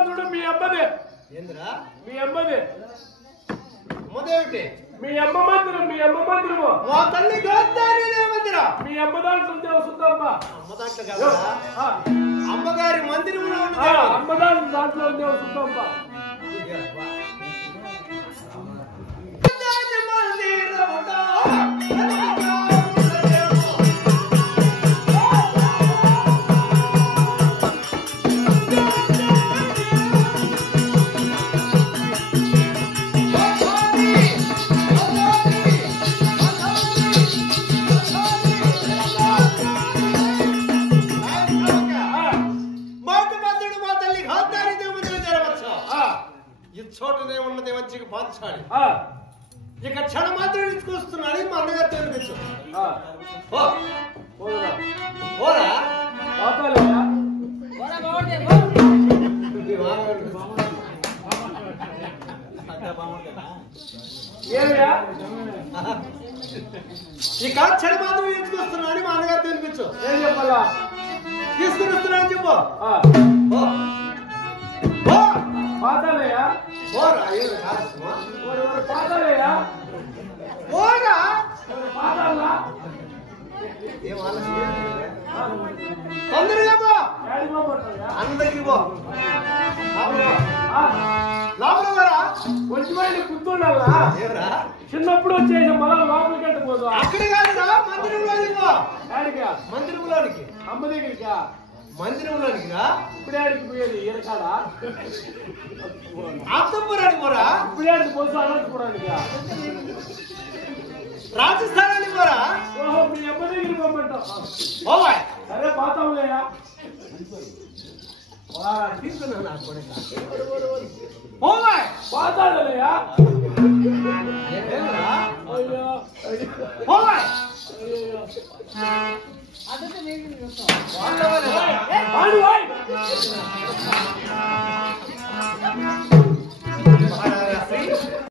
చూడు మీ అమ్మదే ఏందిరా మీ అమ్మదే అమ్మదేమిటి మీ అమ్మ మందిరము మా తల్లి గోదావరి మందిరం మీ అమ్మ దాంట్లో దేవసుద్దమ్మా అమ్మ దాంట్లో కదా అమ్మగారి మందిరంలో ఉన్నది అమ్మ దాంట్లో దేవసుద్దమ్మా చోటనే ఉన్నది మంచిగా పాంచాలి ఇక క్షణ మాత్రం ఇచ్చుకొస్తున్నాడు మా అన్నగారు తెలిపించు పోరా ఇక క్షణ మాత్రం ఇచ్చుకొస్తున్నాడు మా అన్నగారు తెలిపించు ఏం చెప్పాలా తీసుకుని వస్తున్నాను చెప్పు పాతాలయ్యా పోరా పాతాలయ్యా పోరా పాతాలా ఏం ఆలోచన తొందరగా పో అందరికి పో లోపల పోరా వచ్చి బయట కూర్చోండాలా చిన్నప్పుడు వచ్చేసి మళ్ళా లోపలికి అంటే పోదు అక్కడ కాదురా మందిరంలోనికి పో ఆడికా మందిరంలోనికి అమ్మ దగ్గరికా మందిరంలోనికి రా ఇప్పుడే ఆడికి పోయేది ఈరకాడా ఆత్మపురానికి పోరా ఇప్పుడే ఆడికి పోతూ అనంతపురానికా రాజస్థానానికి పోరా ఓహో మీ అమ్మ దగ్గరికి పోమంటావు పోవాయ్ సరే పాతాంలేయా తీసుకున్నా నాకు పోవాయ్ పాతాడలేయా అయ్యో పోవాయ్ అయ్యో